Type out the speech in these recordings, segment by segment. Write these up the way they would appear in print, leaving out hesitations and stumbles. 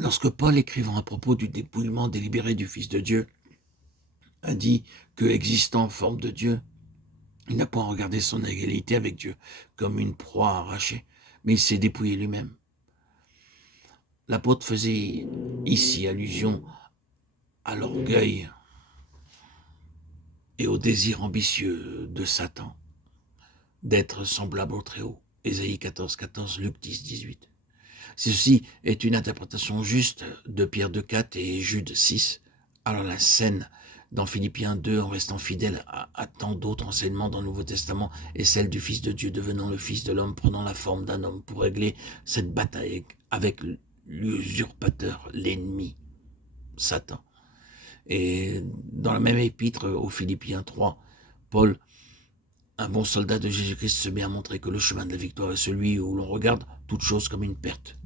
Lorsque Paul, écrivant à propos du dépouillement délibéré du Fils de Dieu, a dit que, existant en forme de Dieu, il n'a point regardé son égalité avec Dieu comme une proie arrachée, mais il s'est dépouillé lui-même. L'apôtre faisait ici allusion à l'orgueil et au désir ambitieux de Satan d'être semblable au Très-Haut. Ésaïe 14, 14, Luc 10, 18. Ceci est une interprétation juste de Pierre 2,4 et Jude 6. Alors la scène dans Philippiens 2, en restant fidèle à tant d'autres enseignements dans le Nouveau Testament, est celle du Fils de Dieu devenant le Fils de l'homme, prenant la forme d'un homme pour régler cette bataille avec l'usurpateur, l'ennemi, Satan. Et dans la même épître aux Philippiens 3, Paul, un bon soldat de Jésus-Christ, se met à montrer que le chemin de la victoire est celui où l'on regarde toute chose comme une perte.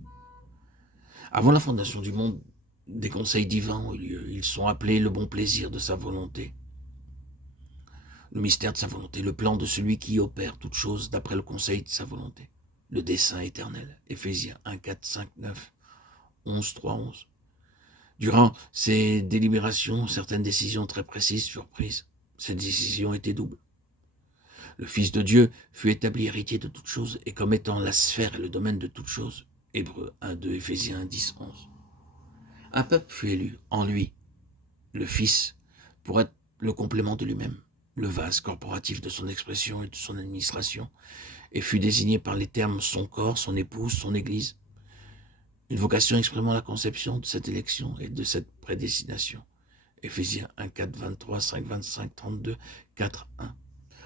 Avant la fondation du monde, des conseils divins ont eu lieu. Ils sont appelés le bon plaisir de sa volonté, le mystère de sa volonté, le plan de celui qui opère toute chose d'après le conseil de sa volonté, le dessein éternel. Éphésiens 1, 4, 5, 9, 11, 3, 11. Durant ces délibérations, certaines décisions très précises furent prises. Ces décisions étaient doubles. Le Fils de Dieu fut établi héritier de toutes choses et comme étant la sphère et le domaine de toutes choses. Hébreux 1, 2, Éphésiens 10, 11. Un peuple fut élu en lui, le Fils, pour être le complément de lui-même, le vase corporatif de son expression et de son administration, et fut désigné par les termes son corps, son épouse, son Église. Une vocation exprimant la conception de cette élection et de cette prédestination. Éphésiens 1, 4, 23, 5, 25, 32, 4, 1.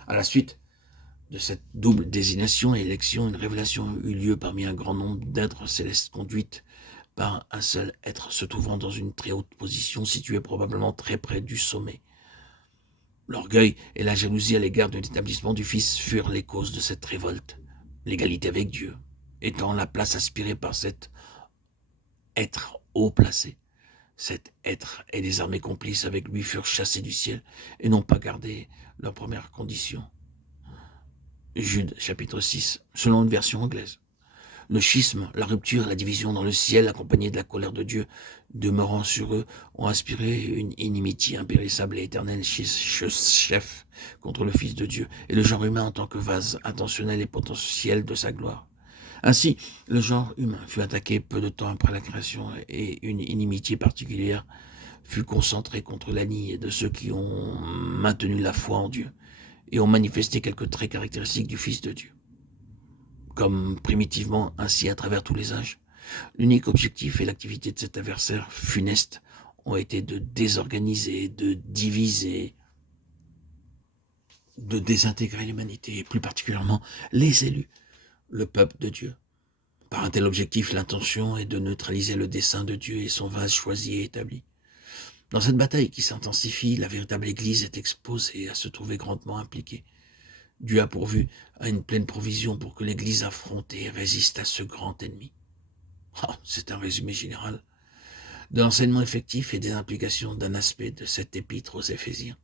À la suite de cette double désignation et élection, une révélation eut lieu parmi un grand nombre d'êtres célestes conduites par un seul être se trouvant dans une très haute position, située probablement très près du sommet. L'orgueil et la jalousie à l'égard de l'établissement du Fils furent les causes de cette révolte. L'égalité avec Dieu étant la place aspirée par cet être haut placé. Cet être et les armées complices avec lui furent chassés du ciel et n'ont pas gardé leur première condition. Jude chapitre 6, selon une version anglaise. Le schisme, la rupture, la division dans le ciel, accompagnée de la colère de Dieu, demeurant sur eux, ont inspiré une inimitié impérissable et éternelle chef contre le Fils de Dieu et le genre humain en tant que vase intentionnel et potentiel de sa gloire. Ainsi, le genre humain fut attaqué peu de temps après la création et une inimitié particulière fut concentrée contre l'anie de ceux qui ont maintenu la foi en Dieu et ont manifesté quelques traits caractéristiques du Fils de Dieu. Comme primitivement, ainsi à travers tous les âges. L'unique objectif et l'activité de cet adversaire funeste ont été de désorganiser, de diviser, de désintégrer l'humanité, et plus particulièrement les élus, le peuple de Dieu. Par un tel objectif, l'intention est de neutraliser le dessein de Dieu et son vase choisi et établi. Dans cette bataille qui s'intensifie, la véritable Église est exposée à se trouver grandement impliquée. Dieu a pourvu à une pleine provision pour que l'Église affrontée résiste à ce grand ennemi. C'est un résumé général de l'enseignement effectif et des implications d'un aspect de cette épître aux Éphésiens.